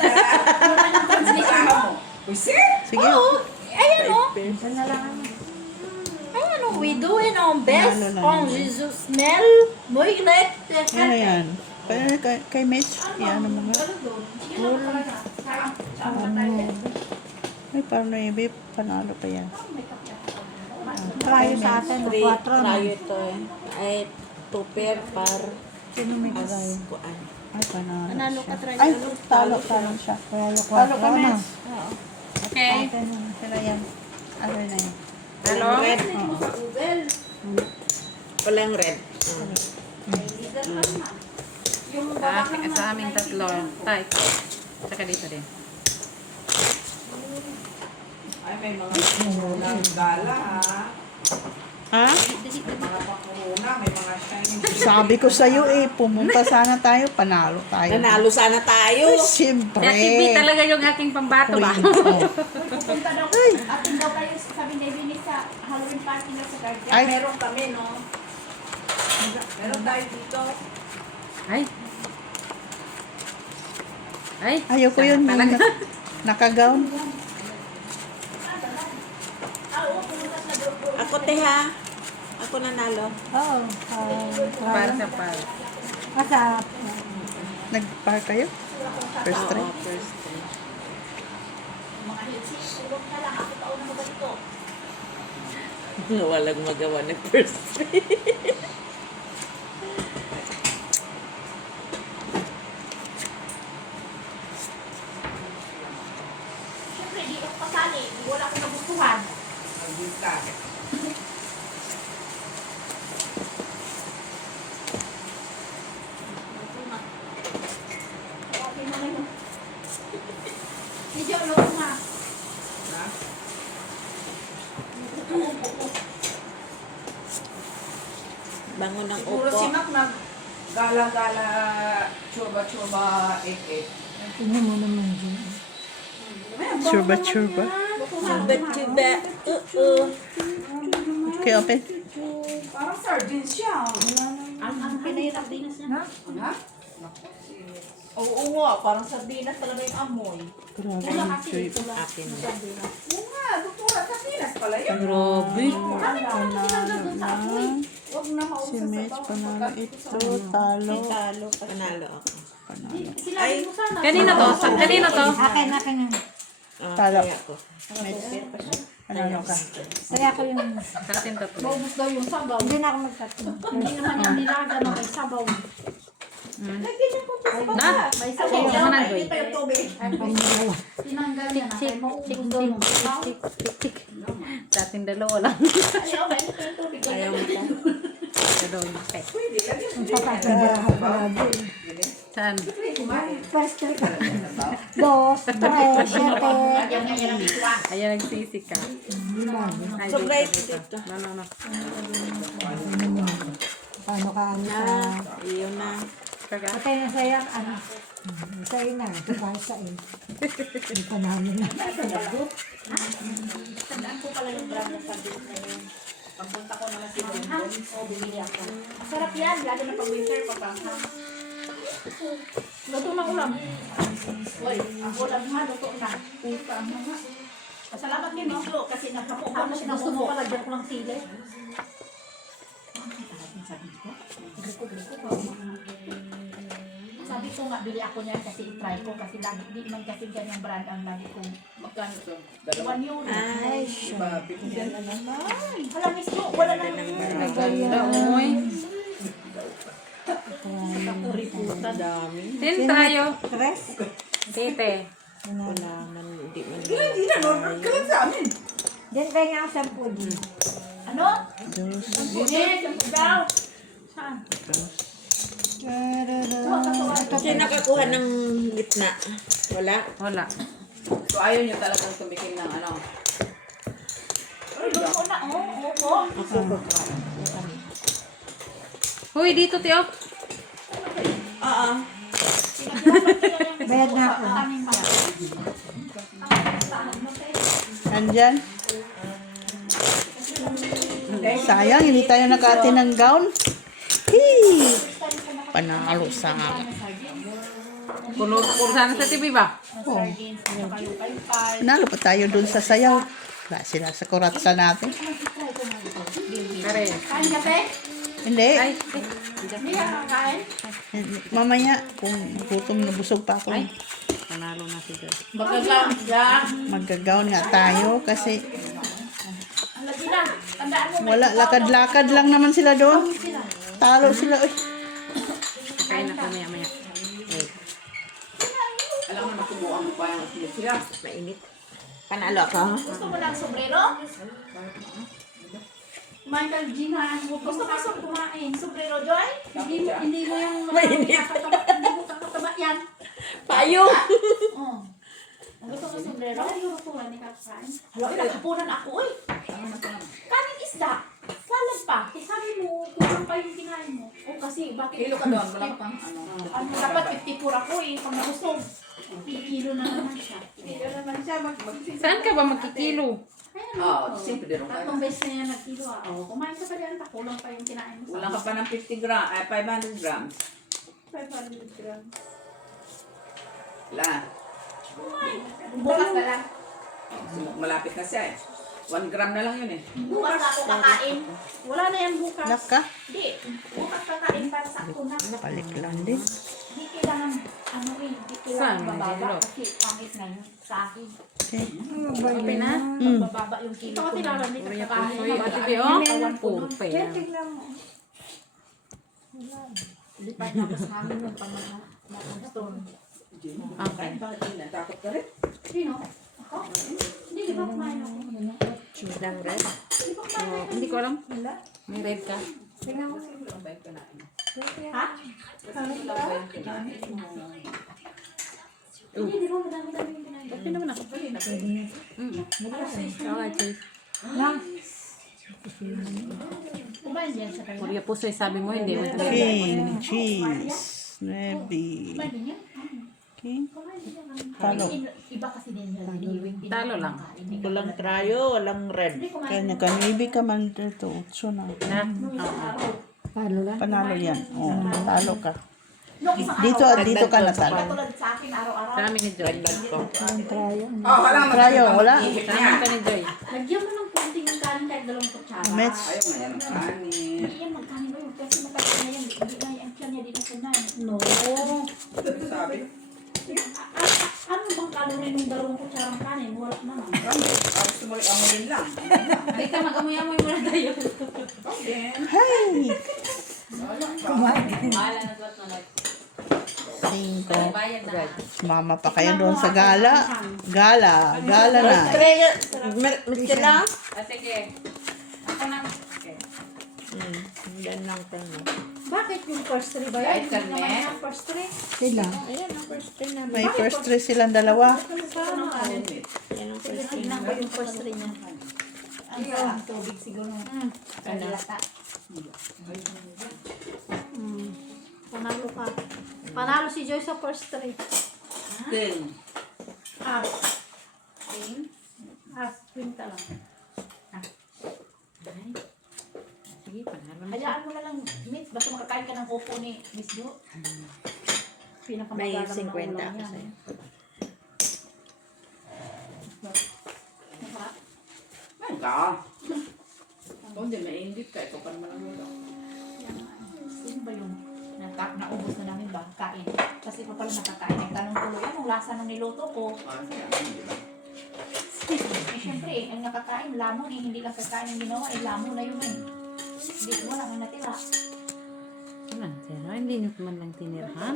Ano ba yung translation mo? Pusi? Sige. Oo, ayan o. Isa na lang ang Ayan o, we doing our best Ano lang on yun? Jesus Nel. Moilet. Ano yan? Pero kay Mitch, yan ang mga. Ay, parang naibi, panalo pa yan. Tayo sa atin na 4 na. ito eh. Ay, tuper par Sino may tagay? kuan. Ay, panalo Panalo siya. ka, try Ay, talo. talo siya. Kaya yung 4 Talo ka, na. Mitch. Okay. Atin na sila yan. Ano na yan? Hello? Red. Google. Walang red. Yung Sa aming tatlo. Tay. Saka dito din. Ay, may mga pakurunang gala ha. Ha? Mga pakuruna, may mga shining. Sabi ko sa'yo eh, pumunta sana tayo, panalo tayo. Nanalo sana tayo. Ay, siyempre. Kaya TV talaga yung aking pambato ba? Queen. Oh. pupunta daw. Atin daw kayo, sabi ni Vinny sa Halloween party na sa Guardian. Ay, Meron kami, no? Meron tayo dito. Ay. Ay. ayoko yun. Talaga. Nakagown. Ako te ha. Ako nanalo. Oo. Para sa par. Kasap. Nag-par kayo? First try? Oo, first try. Mga hilsi, tulog na lang. Ako taon na magalito. Walang magawa ng first try. Siyempre, di ako kasali. Wala akong nagustuhan. Nandun ka. Okay na ngayon. Medyo ano nga. Ha? Bango ng Siguro upo. si Mac gala-gala, churba-churba, 8-8. Tingnan mo naman dyan. Churba. Tuba-tuba. Okay, open. Parang sardines siya. Ang pinahirap din niya. Ha? Oo nga, parang sardinas talaga yung amoy. Grabe Wala yung kasi trip. ito lang. Akin. Oo nga, doktora, Kapinas pala yun. Grabe. Huwag na Si mausap sa Mitch, bawah. panalo ito, talo. Panalo ako. Sinabi mo sana. Kanina to? Kanina to? Akin. Ah, Talo. kaya ako. Mitch. Panalo ka. Kaya ako yung, Sa atin tatlo. Maubos daw yung sabaw. hindi na ako magtatlo. Hindi naman yung nilaga na may sabaw. Na? May sabaw. Sino naman ang Hindi pa yung tubig. Tinanggal niya na. Kaya maubos daw yung sabaw. Sa atin dalawa lang. Ayaw, mainit pa yung tubig. Ayaw mo ka. Dalawa yung pek. Pwede ka din. Ang papasagarahan palagi. Saan? First week. Dos, tres, siete. Lagyan nga yan ang bitwa. Ayan nagsisi ka. Ay, dito. No. Paano ka anak? Iyo na. Patay na sa'yo, ano? Sa'yo na, kapal sa'yo. Hindi pa namin na. Tandaan ko pala yung brand ng sabihin na yun. Pagpunta ko naman si Bonbon, bumili ako. Masarap yan, lalo na pag winter, papanghang. Luto ng ulam. Uy, ang ulam nga, luto na. Pasalamat din, no? Kasi nagkapo ko na siya ng Gusto mo umo. pala dyan ko ng sili. Sabi ko nga, bili ako niyan kasi i-try ko kasi lagi, di man kasi ganyang brand ang lagi kong Magkano ito? 1 euro. Ay, mabibigyan na naman. Wala mismo, wala nang Ganda, oy. Puta dami. Tin tayo. Tres? Tite. Wala man, hindi man. Hindi na, normal ka lang sa amin. Diyan kayo nga ako sa pudi. ano? Sampu daw. Saan? Sino nakakuha ng gitna? Wala? Wala. So ayaw niyo talagang tumikim ng ano? Ay, luto na, oh. Huy, dito, Tio. Oo. Bayad na ako. Nandyan. Sayang, hindi tayo nakati ng gown. Hee! Panalo sa Kulor sana sa TV ba? Panalo pa tayo dun sa sayaw. Wala sila sa kuratsa natin. Kare. Kain ka, te? Hindi. Ay, Hindi ka kakain? Mamaya, kung gutom na busog pa ako, panalo na si Joy. Magagang, yan. mag-gown nga tayo kasi Ang lagi na. Tandaan mo. wala, lakad-lakad lang naman sila doon. Talo sila. Uy. Kain na kami maya. Alam mo, matubuan mo pa yung sila. Mainit. Panalo ka? Gusto mo ng sombrero? Michael Gina, gusto mo sa kumain. Sombrero, Joy? Hindi mo yung Hindi mo kakataba yan. Payo! Oh. Gusto mo sombrero? Ano yung rutuan ni kakain? Hala, naghapunan ako, uy. Kanin isda. Salad pa. Eh, sabi mo, kulang pa yung kinain mo. Oh, kasi bakit? Kilo ka doon, wala ka pang ano. Ano, dapat 54 ako eh, pag nabusog. Kilo na naman siya. Saan ka ba magkikilo? Oo, simple din ka. Tatlong beses na yan nagkilo ah. Oh, kumain ka pa rin, kulang pa yung kinain mo. Wala ka pa ng 50 grams, 500 grams. 500 grams. Wala. Bukas na lang. Malapit na siya eh. 1 gram na lang yun eh. Bukas ako kakain. Wala na yan bukas. Laka. Hindi. Bukas kakain para sa ako na. Balik lang din. Hindi kailangan, ano eh, hindi kailangan Saan? bababa Medyo kasi pangit na yun sa akin. Okay. Okay na? Bababa yung kilo ko. Ito kasi lalamit ang Kuya kakain. Pusoy, Ate Bio. Puro pa Diyan, yan. tignan mo. Lipat na ako sa hangin yung pamana. Stone. Okay. Bakit yun? Natakot ka rin? Sino? Ako? Hindi, di ba kumain ako? Lang red. Hindi ko alam. May red ka. Tignan mo. Ha? Hindi, di ba madami-dami yung kinain? Okay naman ako. Okay, cheese. Lang. Kumain yan sa kanya. Kuya Pusoy, sabi mo hindi. King, cheese, nebi. Kumain din yan? King, Kumain din yan. Talo. Iba kasi din yan. Hinihiwing din. Talo lang. Walang trayo, walang red. Hindi kumain. kanya ka, maybe ka man dito. Utso na. Na? Oo. Palo lang. Panalo yan. Oh, talo ka. Nung isang Dito araw, at dito ka natalo. katulad sa akin araw-araw. Sa amin ni Joy. Ang trayo. Oh, wala. Trayo, wala. Sa amin ka ni Joy. Lagyan mo ng kunting ng kanin kahit 2 kutsara. Mets. Ayaw nga yan ang kanin. Hindi yan magkanin ba yun? Kasi magkanin na yan. Hindi na yung tiyan niya, di na sanay. No. Ano sabi? Ano bang kalori ng 2 kutsarang kanin. Wala naman. Gusto mo amuyin lang. Halika, mag-amoy-amoy muna tayo. Okay. Hey! Bahala na suot na lang. 5. Bayad na. Mama pa kayo doon sa gala. Gala na. Sige. Ako na. Okay. Bakit yung first three ba yan? Kahit Hindi naman karne. yung first three. Sila. May first 3 silang dalawa. Sana. Tignan ko yung first three niya. Ang tubig siguro. Lata. Panalo ka. Panalo si Joy sa first three. Then, As. As. Quinta lang. Sige, panalo na. Hayaan mo na lang, Miss. Basta makakain ka ng upo ni Miss Jo. Pinakamagalang na ulam yan. ayun ka. Kung hindi mainit ka, ito pa naman ang ulo. Sino ba yung naubos na namin ba? Kain. Kasi pa pala nakakain. Nagtanong tuloy, anong lasa ng niluto ko? Eh, syempre, ang nakakain, lamon eh. Hindi lang kakain ang ginawa, eh, lamon na yun eh. Hindi, wala kang natira. Ano, Tera? Hindi nyo man lang tinirahan.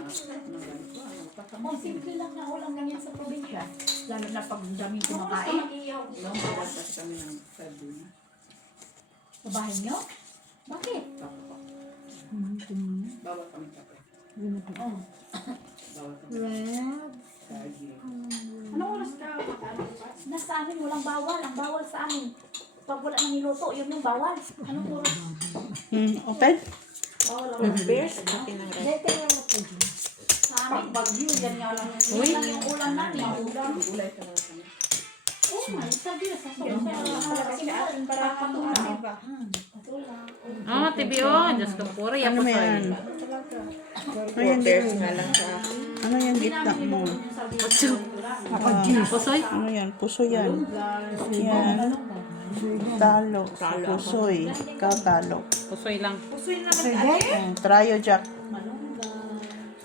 Oh, simple lang na ulam ganyan sa probinsya. Lalo na pag daming kumakain. Ilang bawal kasi kami ng sardina. Sa bahay nyo? Bakit? Bawal kami kape. Oh. Bawal kami sardina. Anong oras ka makakain? Nasa amin, walang bawal. Ang bawal sa amin. Pag wala nang niluto, yun yung bawal. Anong oras? Open? Bawal ang beers. Dito lang ako. Sa amin, bagyo. Yan nga lang. Uy. Yan lang yung ulam namin. Ulam. Gulay ka na kami. Oh my, sabi na sa sobrang para patulan. Patulan. Oh, TBO. Diyos ko, puro yan Ano po mo yan? Ano yung gitna? Ano yung gitna mo? Pusoy. Ano yan? Puso yan. Yan. Talo. Pusoy. Ikaw talo. Pusoy lang. Trayo Jack.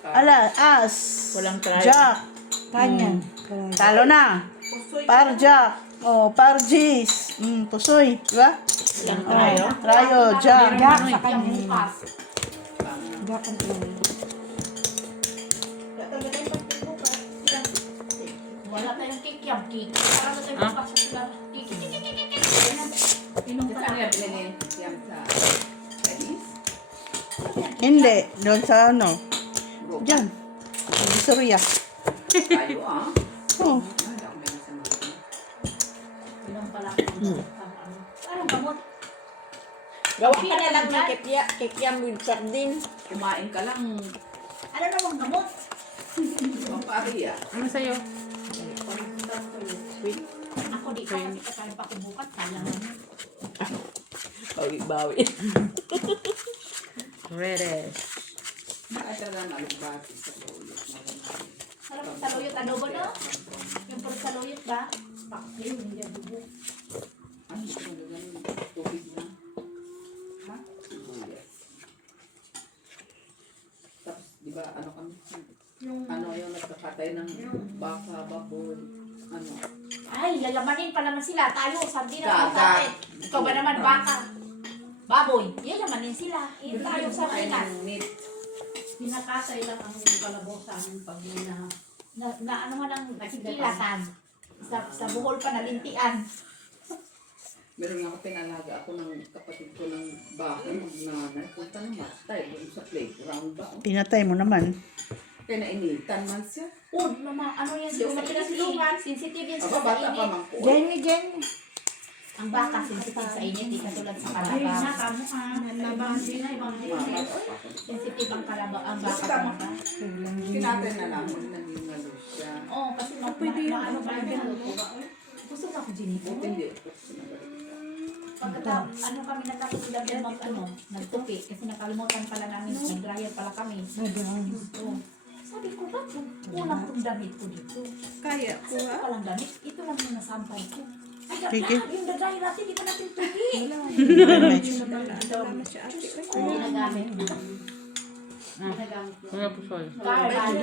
Ala, as. Walang try. Jack. Kanyan. Talo na. Par Jack. Oh, par G's. Pusoy. Diba? Trayo. Trayo Jack. Jack sa Yung kanya. bukas. Jack ang tuloy. Wala tayong kikiam, kiki. Para na tayo bukas sa sila. Kiki, kiki, kiki, kiki. Inom ka Saan na. nga binili yan sa Chinese? Hindi. Doon sa ano. Diyan. Surya. Tayo ah. Oh. Wala akong binasa ng mga. Inom pala. Anong gamot? Gawa ka na lang ng kikiam with sardine. Kumain ka lang. Ano namang gamot? Pampariya. Ano sa'yo? Ako di ko kasi kakain pa ako bukas. Sayang naman. Bawi-bawi. Ready. Ay talaga nalugbati sa ulo. Sarap ang saluyot adobo no? Yung puro saluyot ba? Pakil, hindi adobo. Ano siya ganun? Tubig na. Ha? Yes. Tapos, di ba, ano kami? Ano yung nagkakatay ng baka, baboy, ano? Ay, yayamanin pa naman sila. Tayo, sabi na Dagat. natin. Ikaw ba naman baka? Baboy, yayamanin sila. Eh, tayo sa Kain pinas. ng meat. Pinakasay lang ang kalabaw sa amin pag Na ano man ang nakikilatan. Sa buhol pa nalintian. Meron nga ako pinalaga ako ng kapatid ko ng baka, ng nanay. Punta na matay doon sa playground ba? Pinatay mo naman. Kaya nainitan man siya. Oh, mama, ano yan? Sa pinasilungan. Sensitive yan Aba, sa bata pa init. man po. Jenny. Ang baka sensitive sa init. Di katulad sa Ay, kalabaw. nakamo labang din ay bang din. Sensitive ang kalabaw. Ang baka Basta mo. talaga. Kinatay na lang, nangingalo siya. Oo, kasi ano pa yung gusto mo ako, Jenny? Buti hindi ako sinagalit. Ano kami natapos sila din nagtupi kasi nakalimutan pala namin, nag-dryer pala kami. Oo. Sabi ko, ba't yung unang kong damit ko dito? Kaya ko Ito palang damit, ito lang yung nasampay ko. Ay, Sige. yung dryer natin, di pa natin tupi. Ginagamit. Kuya Pusoy. Garbal.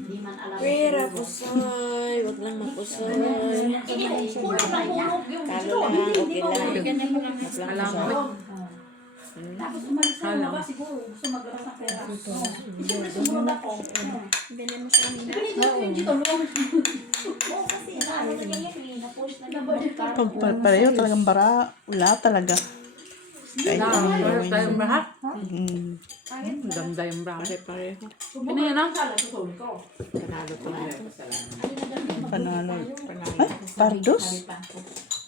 Hindi man alam. Pera, pusoy. Wag lang mapusoy. Hindi, hulog na hulog yung Talo lang, okay lang. Alam mo. Tapos umalis na yung labas, siguro gusto maglabas ng pera. Siyempre sumunod ako. Ganyan mo sa kanina. Ganito yung jitolong. Oo, kasi naano na yan eh, na-push na yung Pareho talagang bara. Wala talaga. Kahit anong Meron gawin tayong mo. lahat. Mm. Ang ganda yung brown. Pare-pareho. Ano yan ah? Panalo pa nga ito. Panalo. Ay, pardos?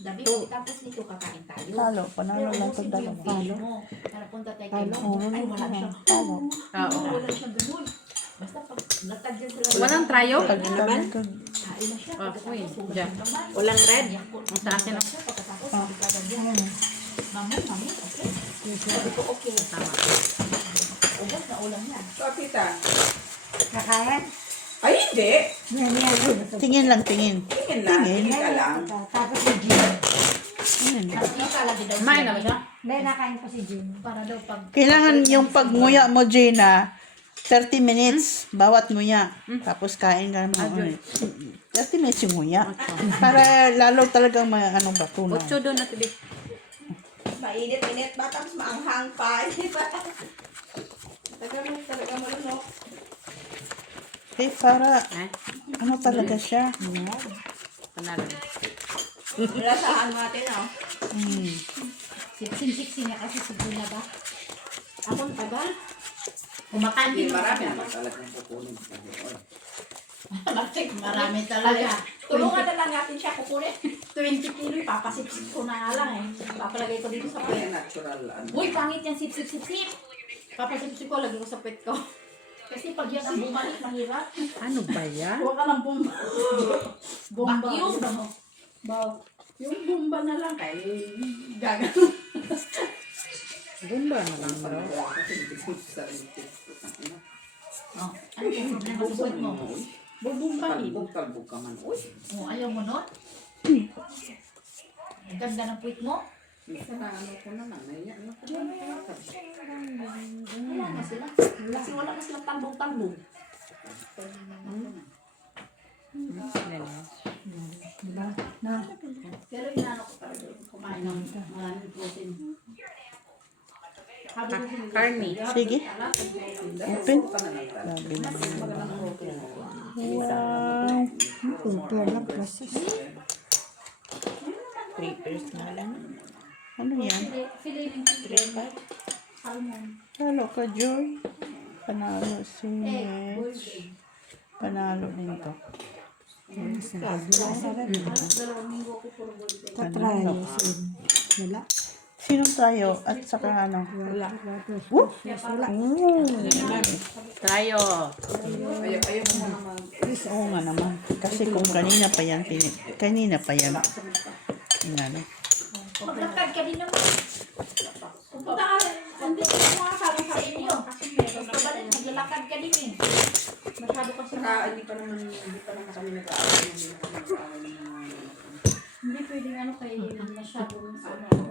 Dabi, tapos dito kakain tayo. Talo. Panalo lang ito dalawa. Palo. Para punta tayo kay Oo, Ay, wala siyang. talo. Oo. Wala siyang ganun. Basta pag latag yan sila. Walang trayo? Kain na siya. Ah, uy, dyan. Walang red. Ang sa akin ah. Pagkatapos, sabi ka yan. Mami, okay. Sabi ko, okay. Tama. Ubos na ulam yan. So, tita. Kakain? Ay, hindi. Yan. Tingin lang, tingin. Tingin lang. Tingin. Tingin ka lang. Tapos si Jim. Tingin. Tapos nakalagi daw Kumain na ba siya? May nakain ko si Jim. Para daw pag Kailangan yung pagnguya mo, Gina, 30 minutes, bawat nguya. Tapos kain ka naman ulit. 30 minutes yung nguya. Para lalo talagang may anong batunan. 8 doon na tibi. Mainit-init ba? Tapos maanghang pa. Talaga malunok. Eh, para, Eh? ano talaga siya? Panalo. Lasahan natin, oh. Mm. siksi niya kasi siguro ba? Akong tagal. Kumakain Hindi, din marami naman talagang kukunin. Marami talaga. Tulungan na lang natin siya kukunin. 20 kilo, papasipsip ko na nga lang eh. Papalagay ko dito sa Kaya pwet. natural, ano. Uy, pangit yan, sip-sip. Papasipsip ko, lagay ko sa pwet ko. Kasi pag yan ang bumalik, mahirap. Ano ba yan? Huwag ka ng bomba. Bomba. Vacuum. Yung bomba na lang kay gagano. Bumba na lang bro. Kasi hindi ko sa sarili. Oh, ano yung problema sa pwet mo? Bubumbahin. Talbog ka man. Uy, Oh, ayaw mo nun? Ang ganda ng pwet mo. minsan na ano ko naman. Naiyak na ko. Wala na sila. Kasi wala na silang talbog-talbog. Diba? Na. Pero inaano ko talaga kumain ng maraming protein. Carne. Sige. Open. Ka na lang talaga. Lagi na. Wow. Kultura ng process. Creepers na lang. Ano yan? Filet ng chicken. Salmon. Talo ka, Joy. Panalo si Egg. Boiled Mitch. egg. Panalo din to. Dalawang linggo ko puro boiled egg. Tatry. Wala. Sinong tayo? At saka ano? Wala. Ooh! Tayo. Ayaw mo naman. Oo nga naman. Kasi kung kanina pa yan, kanina pa yan. Yung ano. Maglakad ka din naman. Punta ka rin. Hindi ko mga sa inyo. Kasi meron ka ba rin. Naglalakad ka din eh. Masyado kasi Saka hindi pa naman kami nag-aaway. hindi pwedeng ano kayo masyado sa ano.